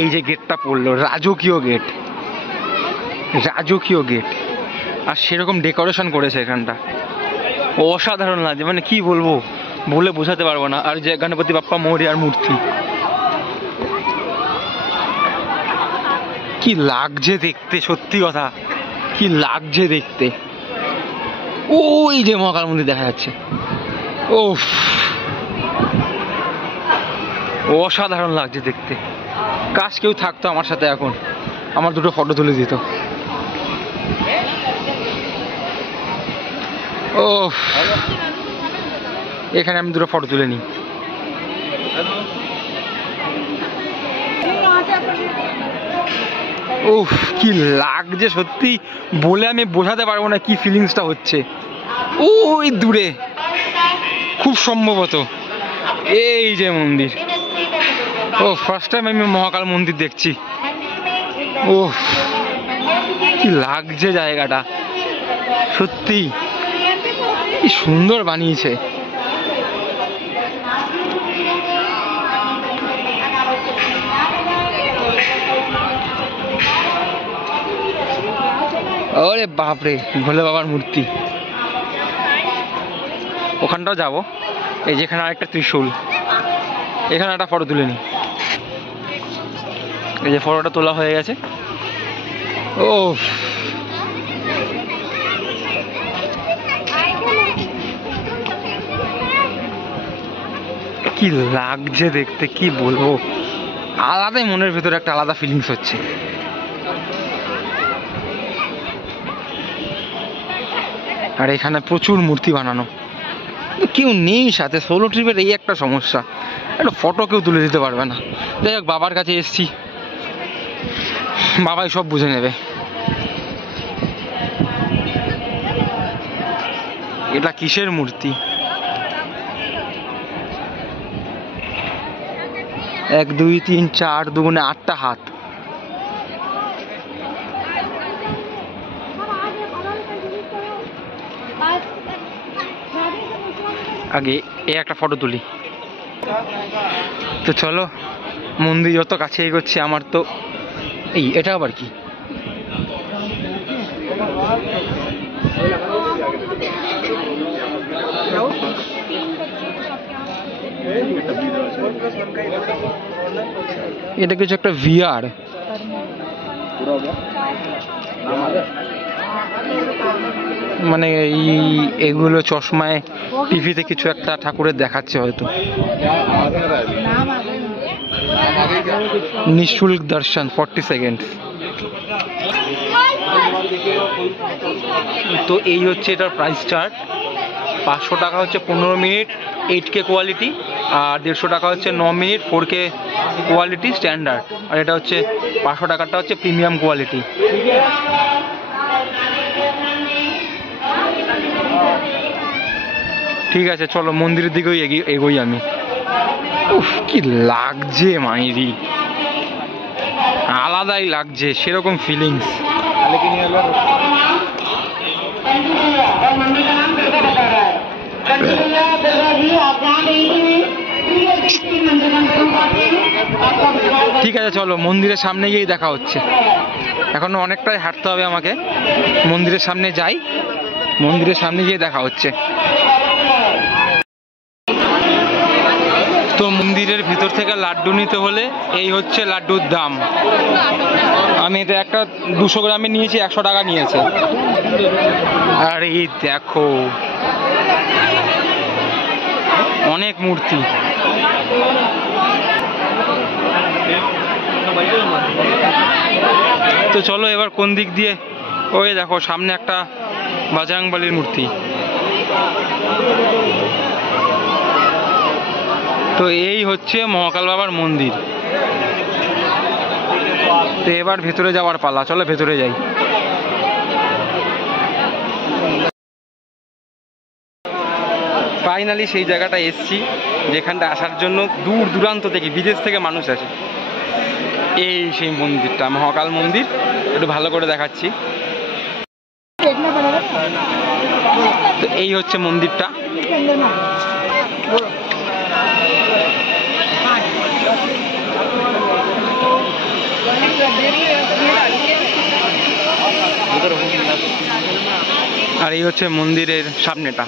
এই যে গেটটা পড়লো, রাজকীয় গেট, রাজকীয় গেট, আর সেরকম ডেকোরেশন করেছে এখানটা, অসাধারণ লাগছে, মানে কি বলবো, বলে বোঝাতে পারবো না। আর যে গণপতি বাপ্পা মৌর্যার মূর্তি, কি লাগছে দেখতে, সত্যি কথা কি লাগছে দেখতে। ওই যে মহাকাল মন্দির দেখা যাচ্ছে, ওফ অসাধারণ লাগছে দেখতে। কাশ কেউ থাকতো আমার সাথে এখন, আমার দুটো ফটো তুলে দিত। ওফ, এখানে আমি দুটো ফটো তুলে নিই। উফ কি লাগছে সত্যি, বলে আমি বোঝাতে পারবো না কি ফিলিংসটা হচ্ছে। ওই দূরে খুব সম্ভবত এই যে মন্দির, ও ফার্স্ট টাইম আমি মহাকাল মন্দির দেখছি। ও কি লাগছে জায়গাটা, সত্যি কি সুন্দর বানিয়েছে। ওরে বাপরে, ভোলে বাবার মূর্তি। ওখানটাও যাবো, এই যেখানে আরেকটা ত্রিশূল, এখানে একটা ফটো তুলে নিই। এই যে ফটোটা তোলা হয়ে গেছে। ও কি লাগছে দেখতে, কি বলবো, আলাদাই মনের ভেতরে একটা আলাদা ফিলিংস হচ্ছে। আর এখানে প্রচুর মূর্তি বানানো, কেউ নেই সাথে, সোলো ট্রিপের এই একটা সমস্যা, একটা ফটো কেউ তুলে দিতে পারবে না। যাই হোক, বাবার কাছে এসছি, বাবাই সব বুঝে নেবে। এটা কিসের মূর্তি? 1 2 3 4 দুগুণে 8টা হাত। আগে এই একটা ফটো তুলি। তো চলো, মন্দির যত কাছে এগোচ্ছি আমার তো এই, এটা আবার কি? এটা কিছু একটা ভিআর, মানে এগুলো চশমায় টিভিতে কিছু একটা ঠাকুরের দেখাচ্ছে হয়তো। নিঃশুল্ক দর্শন 40 সেকেন্ড। তো এই হচ্ছে এটার প্রাইস চার্ট। 500 টাকা হচ্ছে 15 মিনিট 8K কোয়ালিটি, আর 150 টাকা হচ্ছে 9 মিনিট 4K কোয়ালিটি স্ট্যান্ডার্ড, আর এটা হচ্ছে 500 টাকাটা হচ্ছে প্রিমিয়াম কোয়ালিটি। ঠিক আছে, চলো মন্দিরের দিকেই এগোই আমি। উফ কি লাগছে মাইরি, আলাদাই লাগছে, সেরকম ফিলিংস। ঠিক আছে, চলো মন্দিরের সামনে গিয়েই দেখা হচ্ছে। এখনো অনেকটাই হাঁটতে হবে আমাকে, মন্দিরের সামনে যাই, মন্দিরের সামনে গিয়ে দেখা হচ্ছে। তো মন্দিরের ভিতর থেকে লাড্ডু নিতে হলে এই হচ্ছে লাড্ডুর দাম। আমি এটা একটা 200 গ্রামে নিয়েছি, 100 টাকা নিয়েছে। আর এই দেখো অনেক মূর্তি। তো চলো এবার কোন দিক দিয়ে, ওই দেখো সামনে একটা বজরংবলীর মূর্তি। তো এই হচ্ছে মহাকাল বাবার মন্দির। তো এবার ভেতরে যাওয়ার পালা, চলো ভেতরে যাই। ফাইনালি সেই জায়গাটা এসছি যেখানটা আসার জন্য দূর দূরান্ত থেকে, বিদেশ থেকে মানুষ আসে। এই সেই মন্দিরটা, মহাকাল মন্দির, একটু ভালো করে দেখাচ্ছি। তো এই হচ্ছে মন্দিরটা। আর এই হচ্ছে মন্দিরের সামনেটা।